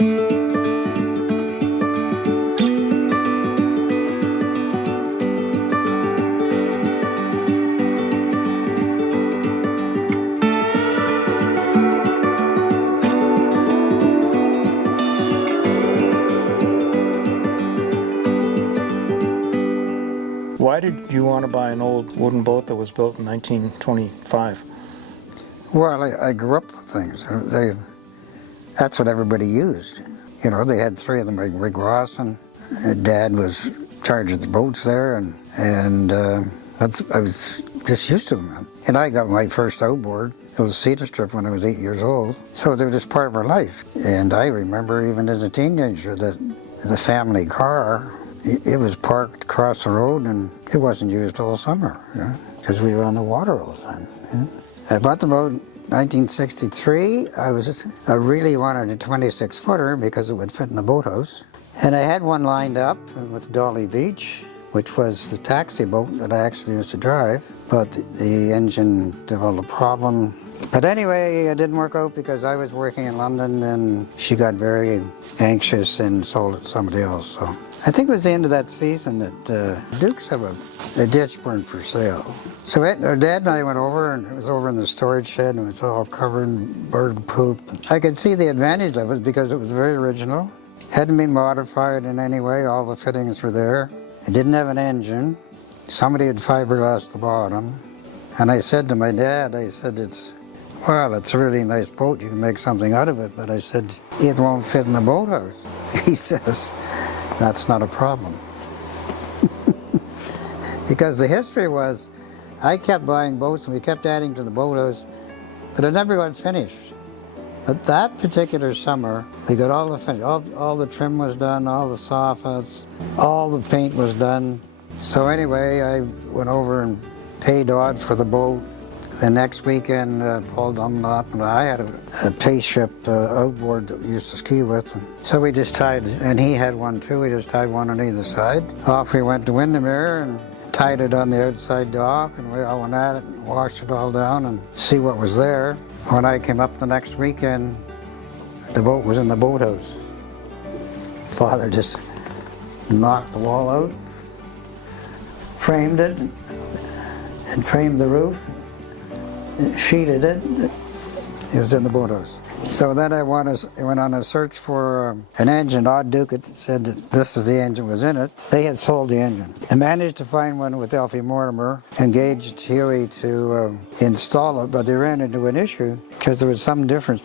Why did you want to buy an old wooden boat that was built in 1925? Well, I grew up with things. That's what everybody used. You know, they had three of them, like Rick Rawson. Dad was in charge of the boats there, and I was just used to them. And I got my first outboard. It was a cedar strip when I was 8 years old. So they were just part of our life. And I remember even as a teenager that the family car, it was parked across the road and it wasn't used all summer, because we were on the water all the time. I bought the boat in 1963. I really wanted a 26-footer because it would fit in the boathouse. And I had one lined up with Dolly Beach, which was the taxi boat that I actually used to drive, but the engine developed a problem. But anyway, it didn't work out because I was working in London and she got very anxious and sold it to somebody else. So I think it was the end of that season that Dukes have a Ditchburn for sale. So our dad and I went over, and it was over in the storage shed, and it was all covered in bird poop. I could see the advantage of it because it was very original. Hadn't been modified in any way, all the fittings were there. It didn't have an engine. Somebody had fiberglassed the bottom. And I said to my dad, I said, it's a really nice boat, you can make something out of it, but I said, it won't fit in the boathouse. He says, that's not a problem. Because the history was, I kept buying boats and we kept adding to the boathouse, but it never got finished. But that particular summer, we got all the finish, all the trim was done, all the soffits, all the paint was done. So anyway, I went over and paid odd for the boat. The next weekend, Paul Dunlop and I had a pace ship outboard that we used to ski with. So we just tied, and he had one too, we just tied one on either side. Off we went to Windermere and tied it on the outside dock, and we all went at it and washed it all down and see what was there. When I came up the next weekend, the boat was in the boathouse. Father just knocked the wall out, framed it, and framed the roof, sheeted it. It was in the boathouse. So then I went on a search for an engine. Odd Duke had said that this is the engine was in it. They had sold the engine. I managed to find one with Elfie Mortimer, engaged Huey to install it, but they ran into an issue because there was some difference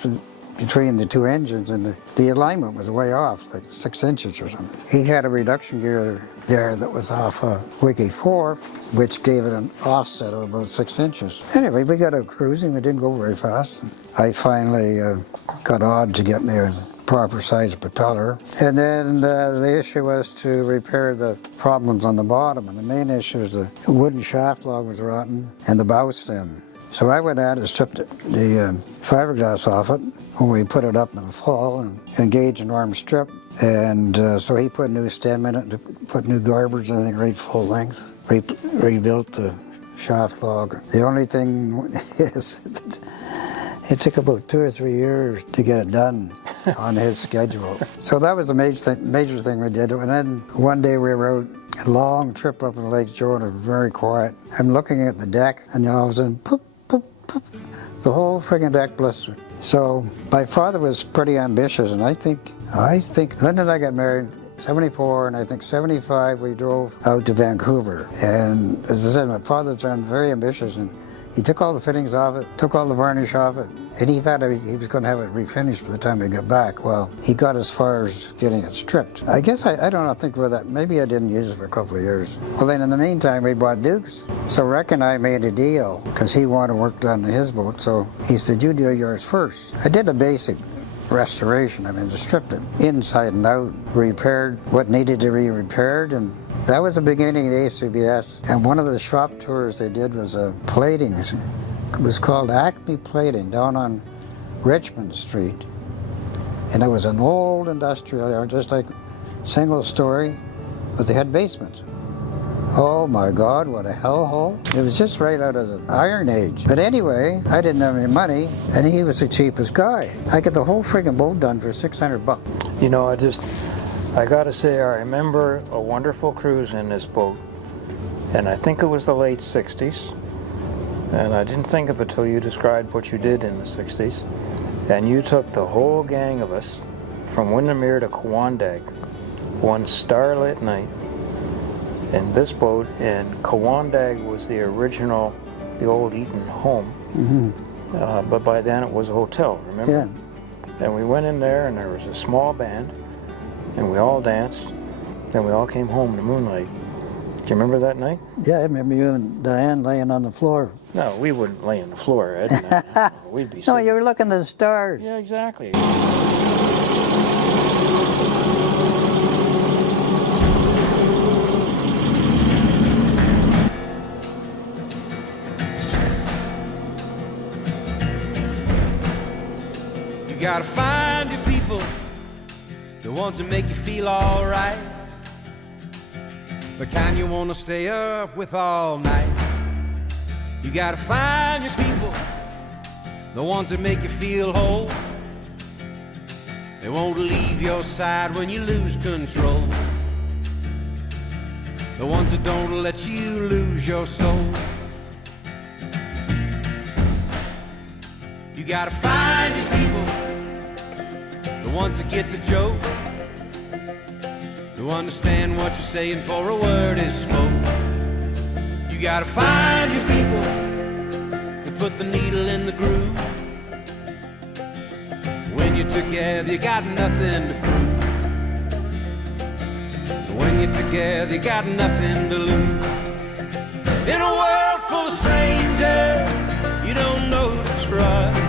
between the two engines, and the alignment was way off, like 6 inches or something. He had a reduction gear there that was off a Wiki 4, which gave it an offset of about 6 inches. Anyway, we got out cruising. We didn't go very fast. I finally got Odd to get me a proper size propeller. And then the issue was to repair the problems on the bottom. And the main issue was the wooden shaft log was rotten and the bow stem. So I went out and stripped the fiberglass off it when we put it up in the fall and engaged an arm strip. And so he put a new stem in it, put new garbage, I think, right full length. Rebuilt the shaft log. The only thing is that it took about 2 or 3 years to get it done on his schedule. So that was the major thing we did. And then one day we were out a long trip up in Lake Joe, and it was very quiet. I'm looking at the deck, and all of a sudden, poop, poop, poop, the whole friggin' deck blistered. So my father was pretty ambitious, and I think Linda and I got married 74, and I think 75 we drove out to Vancouver. And as I said, my father's very ambitious, and he took all the fittings off it, took all the varnish off it, and he thought he was going to have it refinished by the time we got back. Well, he got as far as getting it stripped. I guess, I don't know, think about that. Maybe I didn't use it for a couple of years. Well, then in the meantime, we bought Dukes. So Rick and I made a deal, because he wanted work done on his boat, so he said, you do yours first. I did a basic restoration. I mean, just stripped it inside and out, repaired what needed to be repaired, and that was the beginning of the ACBS. And one of the shop tours they did was a plating. It was called Acme Plating down on Richmond Street. And it was an old industrial yard, just like single story, but they had basements. Oh my God, what a hellhole. It was just right out of the Iron Age. But anyway, I didn't have any money, and he was the cheapest guy. I got the whole friggin' boat done for $600. You know, I gotta say, I remember a wonderful cruise in this boat, and I think it was the late 60s, and I didn't think of it till you described what you did in the 60s, and you took the whole gang of us from Windermere to Cowandag one starlit night in this boat, and Cowandag was the original, the old Eaton home, but by then it was a hotel, remember? Yeah. And we went in there, and there was a small band, and we all danced, then we all came home in the moonlight. Do you remember that night? Yeah, I remember you and Diane laying on the floor. No, we wouldn't lay on the floor, Ed. No, we'd be No, sitting. you were looking at the stars. Yeah, exactly. You gotta find your people, the ones that make you feel alright, the kind you wanna stay up with all night. You gotta find your people, the ones that make you feel whole. They won't leave your side when you lose control. The ones that don't let you lose your soul. You gotta find your people, the ones that get the joke, who understand what you're saying before a word is spoke. You gotta find your people that put the needle in the groove. When you're together, you got nothing to prove. When you're together, you got nothing to lose. In a world full of strangers, you don't know who to trust.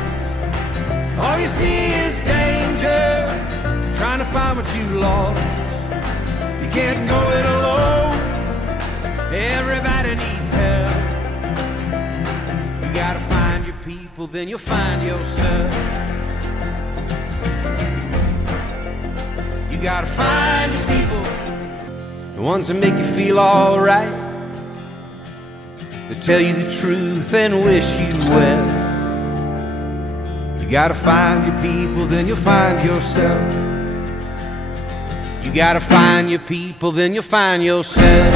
All you see is danger, trying to find what you lost. You can't go it alone, everybody needs help. You gotta find your people, then you'll find yourself. You gotta find your people, the ones that make you feel alright, that tell you the truth and wish you well. You gotta find your people, then you'll find yourself. You gotta find your people, then you'll find yourself.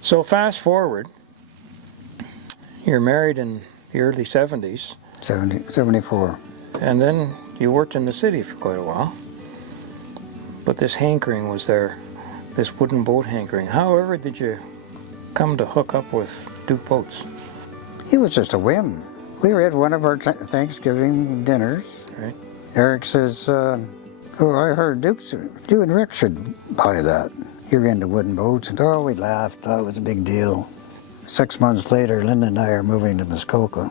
So fast forward, you're married in the early 70s, 74. and then you worked in the city for quite a while. But this hankering was there, this wooden boat hankering. However did you come to hook up with Duke Boats? It was just a whim. We were at one of our Thanksgiving dinners. Right. Eric says, oh, I heard you and Rick should buy that. You're into wooden boats. And oh, we laughed, thought it was a big deal. 6 months later, Linda and I are moving to Muskoka.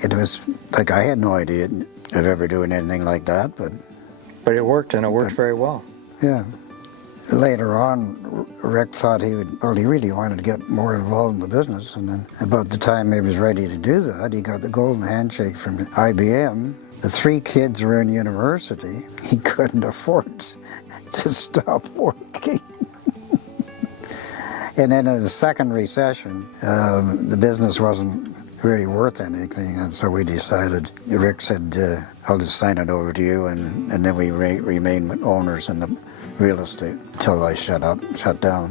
It was like I had no idea of ever doing anything like that, but it worked, and it worked very well. yeah. Later on, Rick thought he really wanted to get more involved in the business, and then about the time he was ready to do that, he got the golden handshake from IBM. The 3 kids were in university. He couldn't afford to stop working. And then in the second recession, the business wasn't really worth anything, and so we decided, Rick said, I'll just sign it over to you, and then we remained owners in the real estate until I shut down.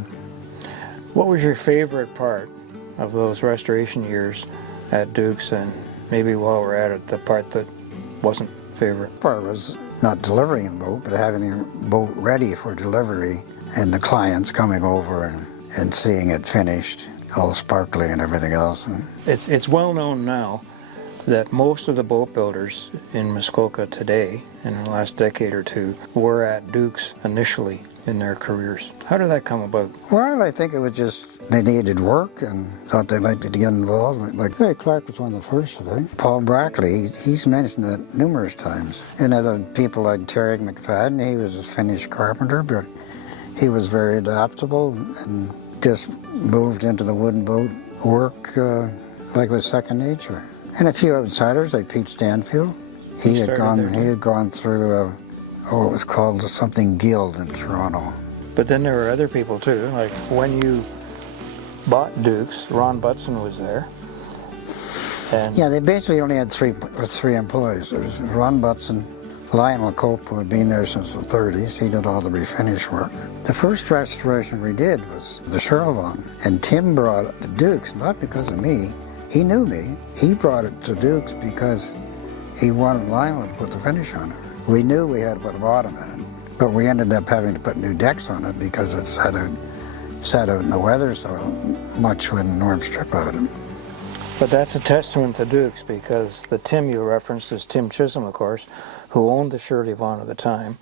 What was your favorite part of those restoration years at Duke's, and maybe while we're at it, the part that wasn't favorite? Part was not delivering the boat, but having the boat ready for delivery, and the clients coming over and seeing it finished, all sparkly and everything else. It's well known now that most of the boat builders in Muskoka today, in the last decade or two, were at Duke's initially in their careers. How did that come about? Well, I think it was just they needed work and thought they liked to get involved. Like Ray Clark was one of the first, I think. Paul Brackley, he's mentioned it numerous times. And other people like Terry McFadden, he was a Finnish carpenter, but he was very adaptable and just moved into the wooden boat work like it was second nature. And a few outsiders like Pete Stanfield. He had gone through it was called something guild in Toronto. But then there were other people too, like when you bought Duke's, Ron Butson was there. And yeah, they basically only had three employees. There was Ron Butson, Lionel Cope, who had been there since the 30s. He did all the refinish work. The first restoration we did was the Charlevon. And Tim brought it to Duke's, not because of me. He knew me. He brought it to Duke's because he wanted Lionel to put the finish on it. We knew we had to put a bottom in it, but we ended up having to put new decks on it because it sat out in the weather so much when Norm Strip out it. But that's a testament to Duke's, because the Tim you referenced is Tim Chisholm, of course, who owned the Shirley Vaughan at the time,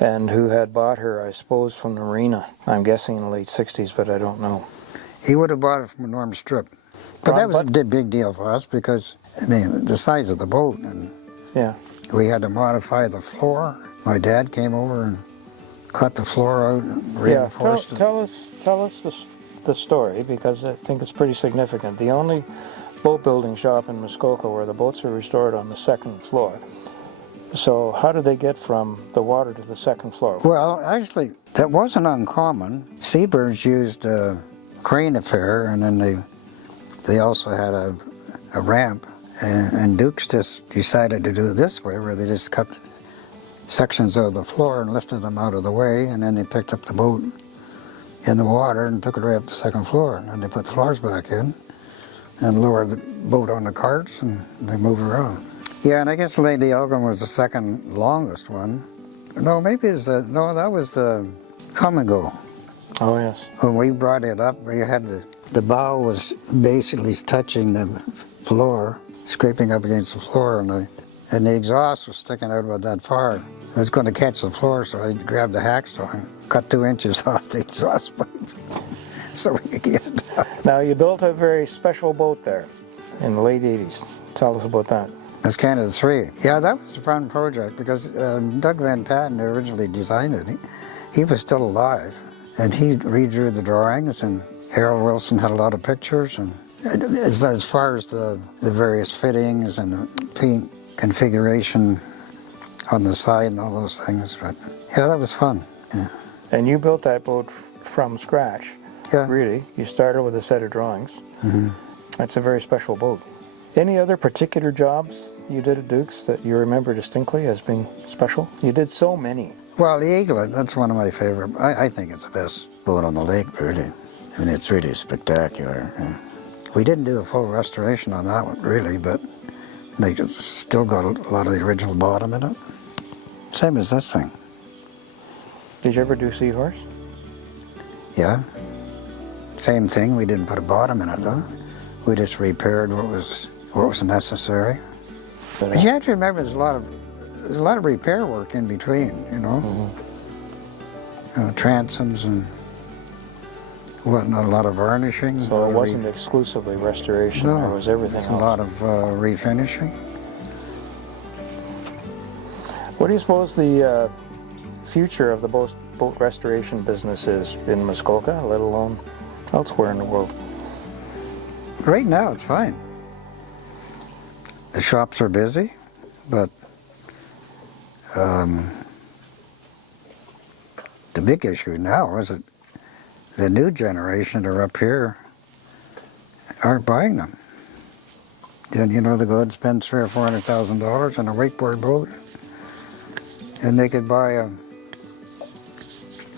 and who had bought her, I suppose, from the marina. I'm guessing in the late 60s, but I don't know. He would have bought it from Norm Strip. But that was a big deal for us because, I mean, the size of the boat, and yeah, we had to modify the floor. My dad came over and cut the floor out and reinforced it. Tell us the story, because I think it's pretty significant. The only boat building shop in Muskoka where the boats are restored on the second floor. So how did they get from the water to the second floor? Well, actually, that wasn't uncommon. Seabirds used a crane affair, and then they also had a ramp. And Duke's just decided to do it this way, where they just cut sections of the floor and lifted them out of the way, and then they picked up the boat in the water and took it right up the second floor. And they put the floors back in and lowered the boat on the carts, and they moved around. Yeah, and I guess Lady Elgin was the second longest one. No, that was the Come and Go. Oh, yes. When we brought it up, we had the bow was basically touching the floor, scraping up against the floor, and the exhaust was sticking out about that far. It was going to catch the floor, so I grabbed a hacksaw and cut 2 inches off the exhaust pipe so we could get it out. Now, you built a very special boat there in the late 80s. Tell us about that. That's Canada 3. Yeah, that was a fun project because Doug Van Patten originally designed it. He was still alive, and he redrew the drawings, and Harold Wilson had a lot of pictures. And as far as the various fittings and the paint configuration on the side and all those things, but yeah, that was fun. Yeah. And you built that boat from scratch. Yeah. Really, you started with a set of drawings. Mm-hmm. That's a very special boat. Any other particular jobs you did at Duke's that you remember distinctly as being special? You did so many. Well, the Eaglet, that's one of my favorite. I think it's the best boat on the lake, really. I mean, it's really spectacular. Yeah. We didn't do a full restoration on that one, really, but they still got a lot of the original bottom in it. Same as this thing. Did you ever do Seahorse? Yeah. Same thing. We didn't put a bottom in it, though. We just repaired what was necessary. But you have to remember, there's a lot of repair work in between, you know. Mm-hmm. Transoms and whatnot, a lot of varnishing. So it wasn't exclusively restoration, no, there was everything else. A lot of refinishing. What do you suppose the future of the boat restoration business is in Muskoka, let alone elsewhere in the world? Right now, it's fine. The shops are busy, but the big issue now is that the new generation that are up here aren't buying them. Then, you know, they go and spend $300,000 or $400,000 on a wakeboard boat, and they could buy a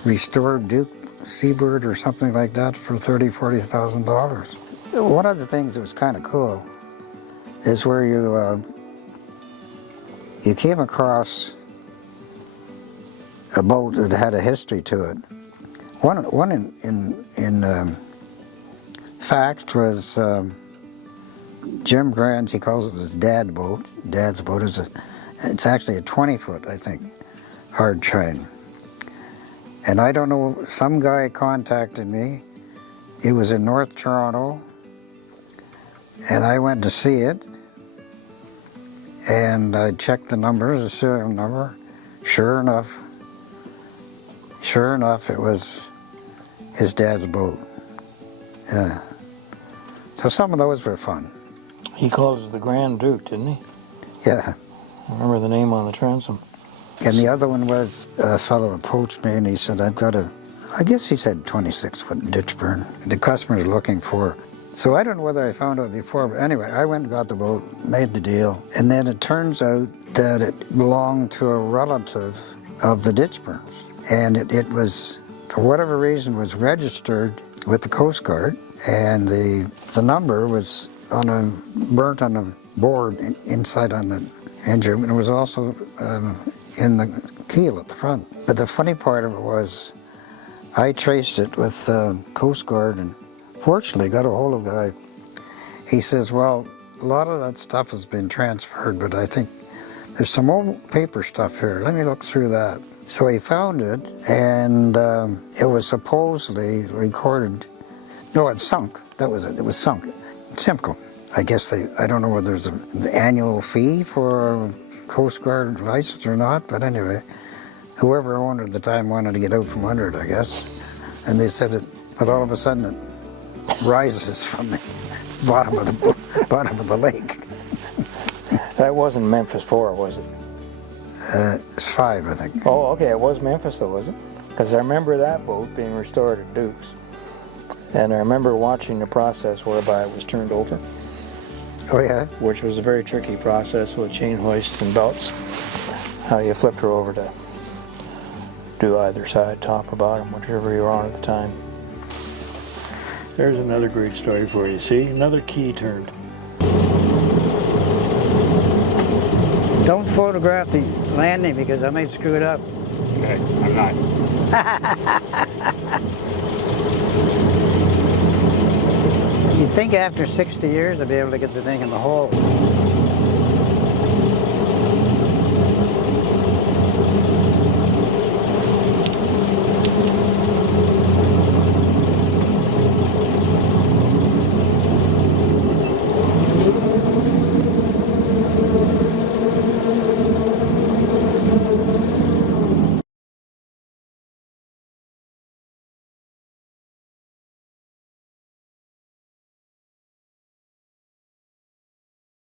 restored Duke Seabird or something like that for $30,000, $40,000. One of the things that was kind of cool is where you came across a boat that had a history to it. One in fact was Jim Grant, he calls it his dad's boat. Dad's boat is it's actually a 20-foot, I think, hard train. And I don't know, some guy contacted me. It was in North Toronto, and I went to see it. And I checked the numbers, the serial number. Sure enough, it was his dad's boat. Yeah. So some of those were fun. He called it the Grand Duke, didn't he? Yeah. I remember the name on the transom. And the other one was a fellow approached me and he said, I've got I guess he said 26-foot Ditchburn. The customer's looking for. So I don't know whether I found out before, but anyway, I went and got the boat, made the deal, and then it turns out that it belonged to a relative of the Ditchburns. And it was, for whatever reason, was registered with the Coast Guard, and the number was burnt on a board inside on the engine, and it was also in the keel at the front. But the funny part of it was, I traced it with Coast Guard, and fortunately got a hold of the guy. He says, well, a lot of that stuff has been transferred, but I think there's some old paper stuff here. Let me look through that. So he found it, and it was supposedly recorded. No, it sunk. That was it. It was sunk. Simple. I guess I don't know whether there's an annual fee for a Coast Guard license or not, but anyway, whoever owned it at the time wanted to get out from under it, I guess. And they said it, but all of a sudden it rises from the bottom of the lake. That wasn't Memphis 4, was it? It's 5, I think. Oh, okay, it was Memphis though, was it? Because I remember that boat being restored at Duke's. And I remember watching the process whereby it was turned over. Oh, yeah? Which was a very tricky process with chain hoists and belts. How you flipped her over to do either side, top or bottom, whichever you were on at the time. There's another great story for you. See, another key turned. Don't photograph the landing because I might screw it up. Okay, I'm not. You'd think after 60 years I'd be able to get the thing in the hole.